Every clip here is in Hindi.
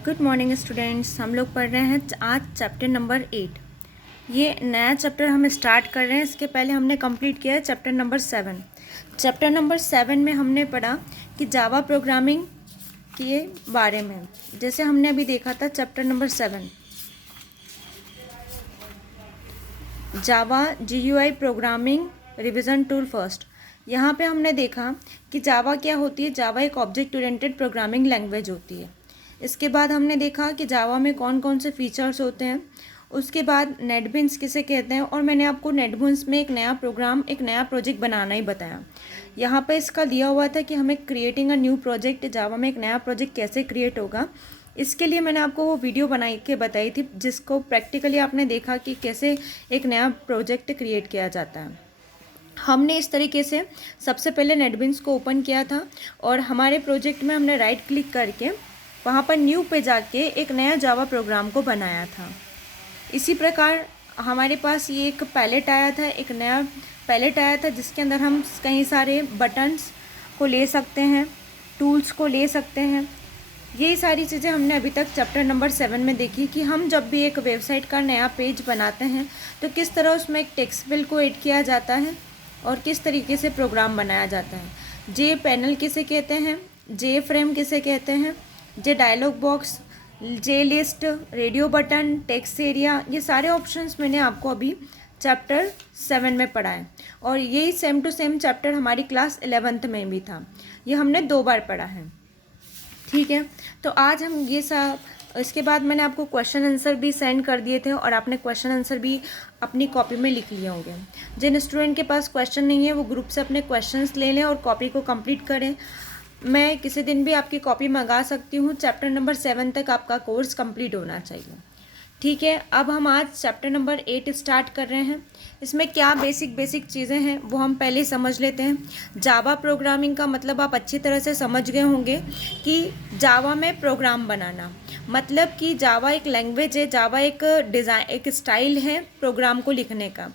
Good morning students. हम लोग पढ़ रहे हैं आज चैप्टर नंबर 8। ये नया चैप्टर हम स्टार्ट कर रहे हैं। इसके पहले हमने कंप्लीट किया है चैप्टर नंबर 7। चैप्टर नंबर 7 में हमने पढ़ा कि जावा प्रोग्रामिंग के बारे में। जैसे हमने अभी देखा था चैप्टर नंबर 7 जावा GUI programming revision tool first. यहाँ पे हमने देखा कि जावा क्या होती है। जावा एक ऑब्जेक्ट ओरिएंटेड प्रोग्रामिंग लैंग्वेज होती है। इसके बाद हमने देखा कि जावा में कौन कौन से फीचर्स होते हैं। उसके बाद नेटबिन्स किसे कहते हैं, और मैंने आपको नेटबिन्स में एक नया प्रोजेक्ट बनाना ही बताया। यहाँ पे इसका दिया हुआ था कि हमें क्रिएटिंग अ न्यू प्रोजेक्ट, जावा में एक नया प्रोजेक्ट कैसे क्रिएट होगा। इसके लिए मैंने आपको वो वीडियो बना के बताई थी जिसको प्रैक्टिकली आपने देखा कि कैसे एक नया प्रोजेक्ट क्रिएट किया जाता है। हमने इस तरीके से सबसे पहले नेटबिन्स को ओपन किया था और हमारे प्रोजेक्ट में हमने राइट क्लिक करके वहाँ पर न्यू पे जाके एक नया जावा प्रोग्राम को बनाया था। इसी प्रकार हमारे पास ये एक पैलेट आया था, एक नया पैलेट आया था जिसके अंदर हम कई सारे बटन्स को ले सकते हैं, टूल्स को ले सकते हैं। यही सारी चीज़ें हमने अभी तक चैप्टर नंबर 7 में देखी कि हम जब भी एक वेबसाइट का नया पेज बनाते हैं तो किस तरह उसमें एक टेक्स्ट फिल को ऐड किया जाता है और किस तरीके से प्रोग्राम बनाया जाता है। जे पैनल किसे कहते हैं, जे फ्रेम किसे कहते हैं, J dialog box, J list, radio button, text area, ये सारे ऑप्शंस मैंने आपको अभी चैप्टर 7 में पढ़ा है। और यही सेम टू सेम चैप्टर हमारी क्लास 11th में भी था। ये हमने 2 बार पढ़ा है। ठीक है, तो आज हम ये सब, इसके बाद मैंने आपको क्वेश्चन आंसर भी सेंड कर दिए थे और आपने क्वेश्चन आंसर भी अपनी कॉपी में लिख लिए होंगे। जिन स्टूडेंट के पास क्वेश्चन नहीं है वो ग्रुप से अपने क्वेश्चंस ले लें और कॉपी को कंप्लीट करें। मैं किसी दिन भी आपकी कॉपी मंगा सकती हूँ। चैप्टर नंबर 7 तक आपका कोर्स कंप्लीट होना चाहिए। ठीक है, अब हम आज चैप्टर नंबर 8 स्टार्ट कर रहे हैं। इसमें क्या बेसिक चीज़ें हैं वो हम पहले समझ लेते हैं। जावा प्रोग्रामिंग का मतलब आप अच्छी तरह से समझ गए होंगे कि जावा में प्रोग्राम बनाना, मतलब कि जावा एक लैंग्वेज है, जावा एक एक स्टाइल है प्रोग्राम को लिखने का।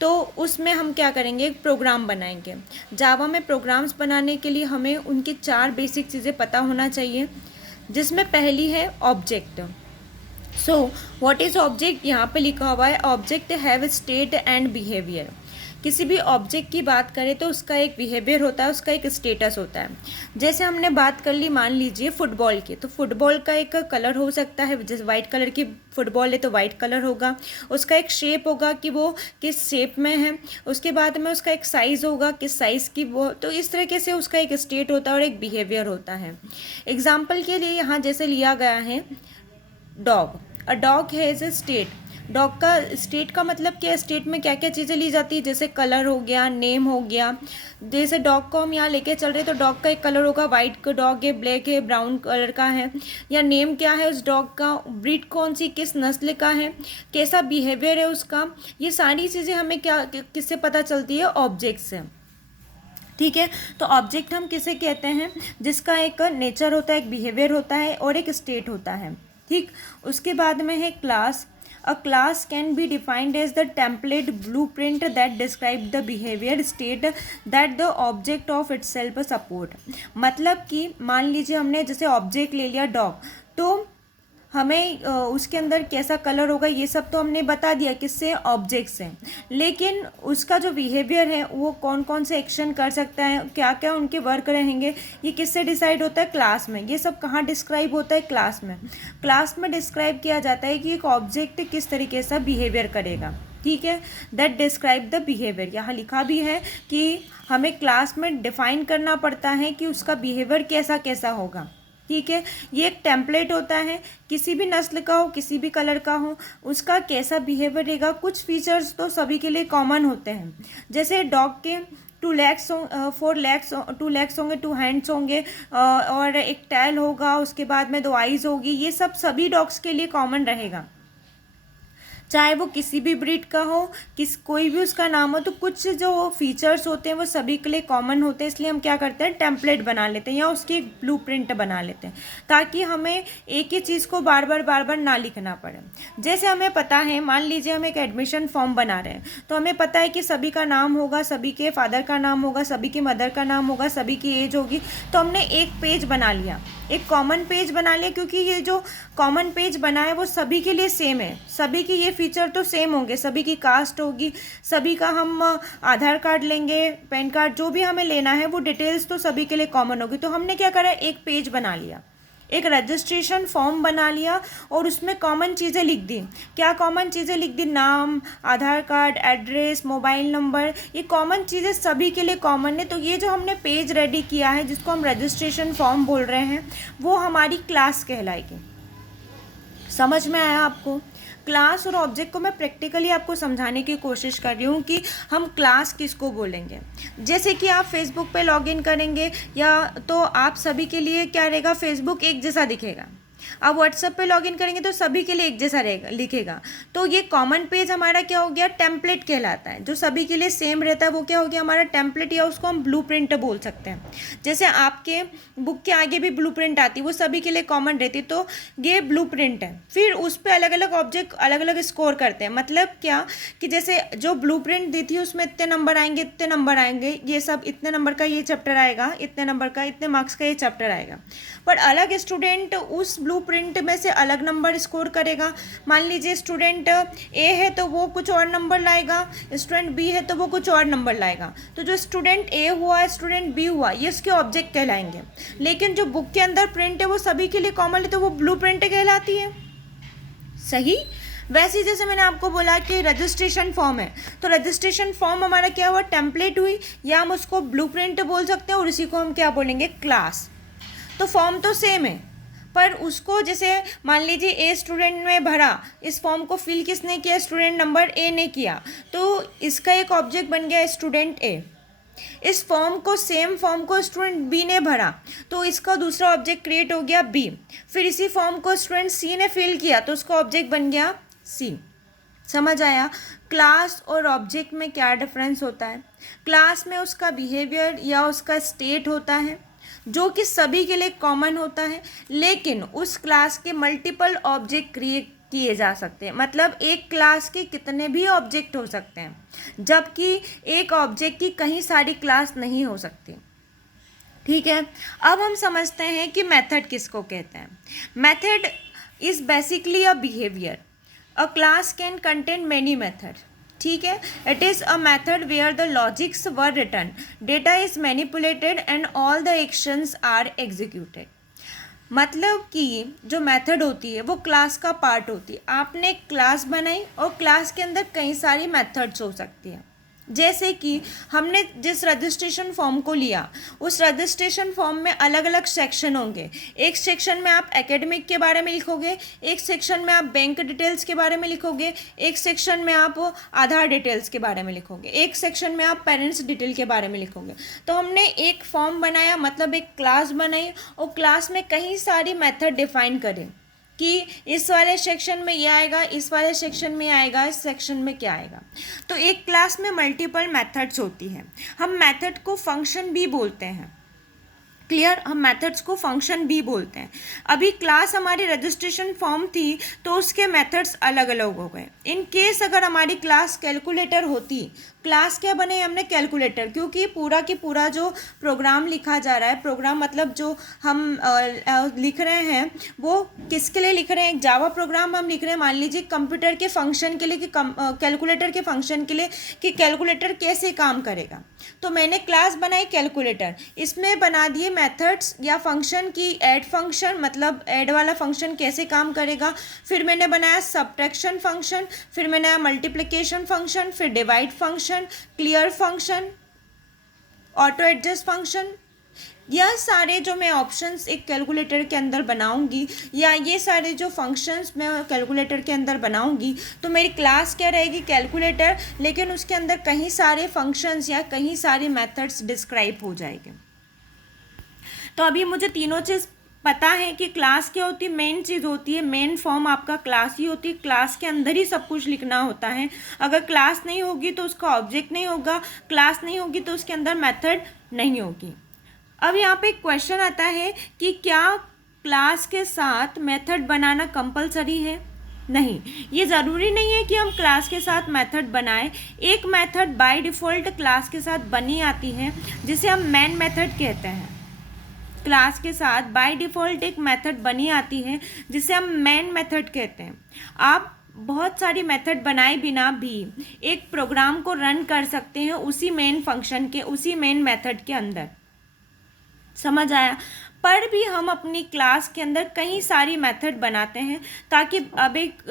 तो उसमें हम क्या करेंगे, एक प्रोग्राम बनाएंगे। जावा में प्रोग्राम्स बनाने के लिए हमें उनकी 4 बेसिक चीज़ें पता होना चाहिए, जिसमें पहली है object. So what is object, यहाँ पे लिखा हुआ है object have state and behaviour. किसी भी ऑब्जेक्ट की बात करें तो उसका एक बिहेवियर होता है, उसका एक स्टेटस होता है। जैसे हमने बात कर ली, मान लीजिए फुटबॉल की, तो फुटबॉल का एक कलर हो सकता है। जैसे वाइट कलर की फुटबॉल है तो वाइट कलर होगा। उसका एक शेप होगा कि वो किस शेप में है। उसके बाद में उसका एक साइज़ होगा, किस साइज़ की वो। तो इस तरीके से उसका एक स्टेट होता है और एक बिहेवियर होता है। एग्जाम्पल के लिए यहाँ जैसे लिया गया है dog. A dog has a state. Dog का स्टेट का मतलब क्या है, स्टेट में क्या क्या चीज़ें ली जाती है, जैसे कलर हो गया, नेम हो गया। जैसे डॉग को हम यहाँ लेके चल रहे हैं तो डॉग का एक कलर होगा, वाइट का डॉग है, ब्लैक है, ब्राउन कलर का है। या नेम क्या है उस डॉग का, ब्रीड कौन सी, किस नस्ल का है, कैसा बिहेवियर है उसका। ये सारी चीज़ें हमें क्या किससे पता चलती है, ऑब्जेक्ट से। ठीक है, तो ऑब्जेक्ट हम किसे कहते हैं, जिसका एक नेचर होता है, एक बिहेवियर होता है और एक स्टेट होता है। ठीक, उसके बाद में है class. A class can be defined as the template blueprint that describe the behaviour state that the object of itself support. मतलब कि मान लीजिए हमने जैसे ऑब्जेक्ट ले लिया डॉग, तो हमें उसके अंदर कैसा कलर होगा ये सब तो हमने बता दिया किससे, ऑब्जेक्ट से। लेकिन उसका जो बिहेवियर है वो कौन कौन से एक्शन कर सकता है, क्या क्या उनके वर्क रहेंगे, ये किससे डिसाइड होता है, क्लास में। ये सब कहाँ डिस्क्राइब होता है, क्लास में। क्लास में डिस्क्राइब किया जाता है कि एक ऑब्जेक्ट किस तरीके से बिहेवियर करेगा। ठीक है, दैट डिस्क्राइब द बिहेवियर। यहाँ लिखा भी है कि हमें क्लास में डिफाइन करना पड़ता है कि उसका बिहेवियर कैसा कैसा होगा। ठीक है, ये एक टेम्पलेट होता है, किसी भी नस्ल का हो, किसी भी कलर का हो, उसका कैसा बिहेवियर रहेगा। कुछ फीचर्स तो सभी के लिए कॉमन होते हैं, जैसे डॉग के 2 लेग्स 4 लेग्स 2 लेग्स होंगे, 2 हैंड्स होंगे और एक टैल होगा, उसके बाद में 2 आईज होगी। ये सब सभी डॉग्स के लिए कॉमन रहेगा, चाहे वो किसी भी ब्रीड का हो, कोई भी उसका नाम हो। तो कुछ जो फीचर्स होते हैं वो सभी के लिए कॉमन होते हैं, इसलिए हम क्या करते हैं, टेम्पलेट बना लेते हैं या उसकी एक ब्लूप्रिंट बना लेते हैं, ताकि हमें एक ही चीज़ को बार बार ना लिखना पड़े। जैसे हमें पता है, मान लीजिए हम एक एडमिशन फॉर्म बना रहे हैं, तो हमें पता है कि सभी का नाम होगा, सभी के फादर का नाम होगा, सभी की मदर का नाम होगा, सभी की एज होगी। तो हमने एक पेज बना लिया, एक कॉमन पेज बना लिया, क्योंकि ये जो कॉमन पेज बना है वो सभी के लिए सेम है, सभी की ये फीचर तो सेम होंगे, सभी की कास्ट होगी, सभी का हम आधार कार्ड लेंगे, पैन कार्ड, जो भी हमें लेना है वो डिटेल्स तो सभी के लिए कॉमन होगी। तो हमने क्या करा, एक पेज बना लिया, एक रजिस्ट्रेशन फॉर्म बना लिया और उसमें कॉमन चीज़ें लिख दी। क्या कॉमन चीज़ें लिख दी, नाम, आधार कार्ड, एड्रेस, मोबाइल नंबर, ये कॉमन चीज़ें सभी के लिए कॉमन है। तो ये जो हमने पेज रेडी किया है जिसको हम रजिस्ट्रेशन फॉर्म बोल रहे हैं, वो हमारी क्लास कहलाएगी। समझ में आया आपको? क्लास और ऑब्जेक्ट को मैं प्रैक्टिकली आपको समझाने की कोशिश कर रही हूँ कि हम क्लास किसको बोलेंगे। जैसे कि आप फेसबुक पे लॉगिन करेंगे या तो आप सभी के लिए क्या रहेगा, फेसबुक एक जैसा दिखेगा। अब व्हाट्सएप पे लॉगिन करेंगे तो सभी के लिए एक जैसा रहेगा, लिखेगा। तो ये कॉमन पेज हमारा क्या हो गया, टेम्पलेट कहलाता है। जो सभी के लिए सेम रहता है वो क्या हो गया, हमारा टेम्पलेट, या उसको हम ब्लूप्रिंट बोल सकते हैं। जैसे आपके बुक के आगे भी ब्लूप्रिंट आती है, वो सभी के लिए कॉमन रहती है, तो ये ब्लूप्रिंट है। फिर उस पर अलग अलग ऑब्जेक्ट अलग अलग स्कोर करते हैं। मतलब क्या कि जैसे जो ब्लूप्रिंट दी थी उसमें इतने नंबर आएंगे, इतने नंबर आएंगे, ये सब इतने नंबर का ये चैप्टर आएगा, इतने नंबर का, इतने मार्क्स का ये चैप्टर आएगा। पर अलग स्टूडेंट उस ब्लूप्रिंट में से अलग नंबर स्कोर करेगा। मान लीजिए स्टूडेंट ए है तो वो कुछ और नंबर लाएगा, स्टूडेंट बी है तो वो कुछ और नंबर लाएगा। तो जो स्टूडेंट ए हुआ, स्टूडेंट बी हुआ, ये उसके ऑब्जेक्ट कहलाएंगे। लेकिन जो बुक के अंदर प्रिंट है वो सभी के लिए कॉमन है, तो वो ब्लूप्रिंट कहलाती है। सही। वैसे जैसे मैंने आपको बोला कि रजिस्ट्रेशन फॉर्म है, तो रजिस्ट्रेशन फॉर्म हमारा क्या हुआ, टेम्पलेट हुई, या हम उसको ब्लूप्रिंट बोल सकते हैं, और इसी को हम क्या बोलेंगे, क्लास। तो फॉर्म तो सेम है, पर उसको जैसे मान लीजिए ए स्टूडेंट ने भरा, इस फॉर्म को फिल किसने किया, स्टूडेंट नंबर ए ने किया, तो इसका एक ऑब्जेक्ट बन गया स्टूडेंट ए। इस फॉर्म को, सेम फॉर्म को स्टूडेंट बी ने भरा तो इसका दूसरा ऑब्जेक्ट क्रिएट हो गया बी। फिर इसी फॉर्म को स्टूडेंट सी ने फिल किया तो उसका ऑब्जेक्ट बन गया सी। समझ आया? क्लास और ऑब्जेक्ट में क्या डिफरेंस होता है? क्लास में उसका बिहेवियर या उसका स्टेट होता है जो कि सभी के लिए कॉमन होता है, लेकिन उस क्लास के मल्टीपल ऑब्जेक्ट क्रिएट किए जा सकते हैं। मतलब एक क्लास के कितने भी ऑब्जेक्ट हो सकते हैं, जबकि एक ऑब्जेक्ट की कहीं सारी क्लास नहीं हो सकती। ठीक है, अब हम समझते हैं कि मेथड किसको कहते हैं। Method is basically a behaviour. A class can contain many method. ठीक है, it is a method where the logics were return, data is manipulated and all the actions are executed. मतलब कि जो मेथड होती है वो क्लास का पार्ट होती है। आपने एक क्लास बनाई और क्लास के अंदर कई सारी मेथड्स हो सकती हैं। जैसे कि हमने जिस रजिस्ट्रेशन फॉर्म को लिया, उस रजिस्ट्रेशन फॉर्म में अलग अलग सेक्शन होंगे। एक सेक्शन में आप एकेडमिक के बारे में लिखोगे, एक सेक्शन में आप बैंक डिटेल्स के बारे में लिखोगे, एक सेक्शन में आप आधार डिटेल्स के बारे में लिखोगे, एक सेक्शन में आप पेरेंट्स डिटेल के बारे में लिखोगे। तो हमने एक फॉर्म बनाया, मतलब एक क्लास बनाई, और क्लास में कई सारी मेथड डिफाइन करें कि इस वाले सेक्शन में ये आएगा, इस वाले सेक्शन में आएगा, इस सेक्शन में क्या आएगा। तो एक क्लास में मल्टीपल मेथड्स होती हैं। हम मेथड को फंक्शन भी बोलते हैं। क्लियर? हम मेथड्स को फंक्शन भी बोलते हैं। अभी क्लास हमारी रजिस्ट्रेशन फॉर्म थी तो उसके मेथड्स अलग अलग हो गए। इन केस अगर हमारी क्लास कैलकुलेटर होती, क्लास क्या बने हमने, कैलकुलेटर, क्योंकि पूरा की पूरा जो प्रोग्राम लिखा जा रहा है, प्रोग्राम मतलब जो हम लिख रहे हैं वो किसके लिए लिख रहे हैं, एक जावा प्रोग्राम हम लिख रहे हैं मान लीजिए कंप्यूटर के फंक्शन के लिए, कि कैलकुलेटर के फंक्शन के लिए, कि कैलकुलेटर कैसे काम करेगा। तो मैंने क्लास बनाई कैलकुलेटर, इसमें बना दिए मेथड्स या फंक्शन की, ऐड फंक्शन, मतलब ऐड वाला फंक्शन कैसे काम करेगा। फिर मैंने बनाया सब्ट्रैक्शन फंक्शन, फिर मैंने मल्टीप्लिकेशन फंक्शन, फिर divide function, clear function, auto adjust function. यह सारे जो मैं ऑप्शंस एक कैलकुलेटर के अंदर बनाऊंगी, या ये सारे जो फंक्शंस मैं कैलकुलेटर के अंदर बनाऊंगी, तो मेरी क्लास क्या रहेगी, कैलकुलेटर, लेकिन उसके अंदर कहीं सारे फंक्शंस या कहीं सारे मेथड्स डिस्क्राइब हो जाएंगे। तो अभी मुझे तीनों चीज़ पता है कि क्लास क्या होती है। मेन चीज़ होती है, मेन फॉर्म आपका क्लास ही होती है। क्लास के अंदर ही सब कुछ लिखना होता है। अगर क्लास नहीं होगी तो उसका ऑब्जेक्ट नहीं होगा, क्लास नहीं होगी तो उसके अंदर मेथड नहीं होगी। अब यहाँ पे एक क्वेश्चन आता है कि क्या क्लास के साथ मेथड बनाना कंपलसरी है? नहीं, ये ज़रूरी नहीं है कि हम क्लास के साथ मेथड बनाएं। एक मेथड बाय डिफ़ॉल्ट क्लास के साथ बनी आती है जिसे हम मेन मेथड कहते हैं। क्लास के साथ बाय डिफ़ॉल्ट एक मेथड बनी आती है जिसे हम मेन मेथड कहते हैं। आप बहुत सारी मेथड बनाए बिना भी एक प्रोग्राम को रन कर सकते हैं उसी मेन फंक्शन के, उसी मेन मेथड के अंदर। समझ आया? पर भी हम अपनी क्लास के अंदर कई सारी मेथड बनाते हैं ताकि अब एक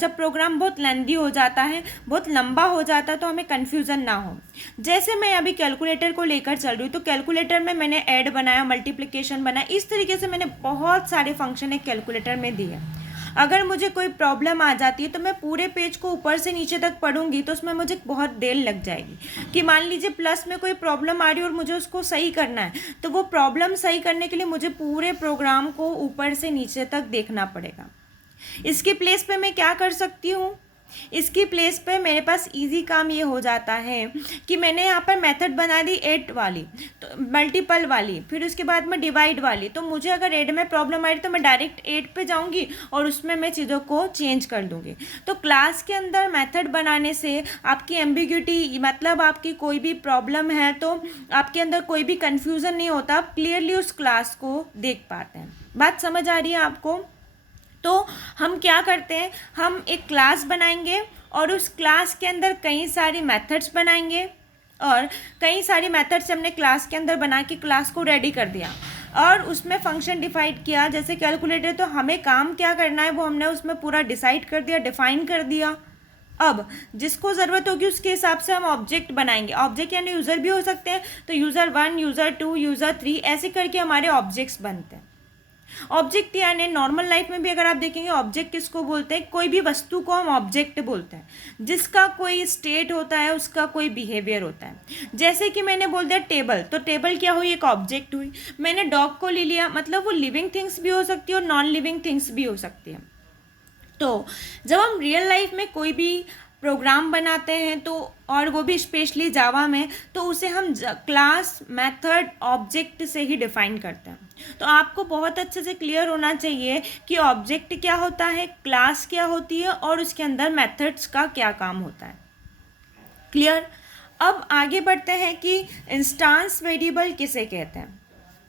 जब प्रोग्राम बहुत लेंदी हो जाता है, बहुत लंबा हो जाता है, तो हमें कन्फ्यूज़न ना हो। जैसे मैं अभी कैलकुलेटर को लेकर चल रही हूँ, तो कैलकुलेटर में मैंने ऐड बनाया, मल्टीप्लिकेशन बनाया, इस तरीके से मैंने बहुत सारे फंक्शन एक कैलकुलेटर में दिए। अगर मुझे कोई प्रॉब्लम आ जाती है तो मैं पूरे पेज को ऊपर से नीचे तक पढ़ूंगी तो उसमें मुझे बहुत देर लग जाएगी। कि मान लीजिए प्लस में कोई प्रॉब्लम आ रही है और मुझे उसको सही करना है, तो वो प्रॉब्लम सही करने के लिए मुझे पूरे प्रोग्राम को ऊपर से नीचे तक देखना पड़ेगा। इसके प्लेस पे मैं क्या कर सकती हूँ? इसकी प्लेस पे मेरे पास इजी काम ये हो जाता है कि मैंने यहाँ पर मेथड बना दी ऐड वाली, तो मल्टीपल वाली, फिर उसके बाद में डिवाइड वाली। तो मुझे अगर ऐड में प्रॉब्लम आ रही तो मैं डायरेक्ट ऐड पे जाऊँगी और उसमें मैं चीज़ों को चेंज कर दूँगी। तो क्लास के अंदर मेथड बनाने से आपकी एम्बिग्यूटी, मतलब आपकी कोई भी प्रॉब्लम है तो आपके अंदर कोई भी कन्फ्यूज़न नहीं होता, आप क्लियरली उस क्लास को देख पाते हैं। बात समझ आ रही है आपको? तो हम क्या करते हैं, हम एक क्लास बनाएंगे और उस क्लास के अंदर कई सारी मेथड्स बनाएंगे, और कई सारी मेथड्स हमने क्लास के अंदर बना के क्लास को रेडी कर दिया और उसमें फंक्शन डिफाइड किया। जैसे कैलकुलेटर, तो हमें काम क्या करना है वो हमने उसमें पूरा डिसाइड कर दिया, डिफाइन कर दिया। अब जिसको ज़रूरत होगी उसके हिसाब से हम ऑब्जेक्ट बनाएंगे। ऑब्जेक्ट यानी यूज़र भी हो सकते हैं, तो यूज़र 1, यूज़र 2, यूज़र 3 ऐसे करके हमारे ऑब्जेक्ट्स बनते हैं। ऑब्जेक्ट यानी नॉर्मल लाइफ में भी अगर आप देखेंगे ऑब्जेक्ट किसको बोलते हैं? कोई भी वस्तु को हम ऑब्जेक्ट बोलते हैं जिसका कोई स्टेट होता है, उसका कोई बिहेवियर होता है। जैसे कि मैंने बोल दिया टेबल, तो टेबल क्या हुई? एक ऑब्जेक्ट हुई। मैंने डॉग को ले लिया, मतलब वो लिविंग थिंग्स भी हो सकती है और नॉन लिविंग थिंग्स भी हो सकती है। तो जब हम रियल लाइफ में कोई भी प्रोग्राम बनाते हैं तो, और वो भी स्पेशली जावा में, तो उसे हम क्लास, मेथड, ऑब्जेक्ट से ही डिफाइन करते हैं। तो आपको बहुत अच्छे से क्लियर होना चाहिए कि ऑब्जेक्ट क्या होता है, क्लास क्या होती है और उसके अंदर मेथड्स का क्या काम होता है। क्लियर? अब आगे बढ़ते हैं कि इंस्टांस वेरिएबल किसे कहते हैं।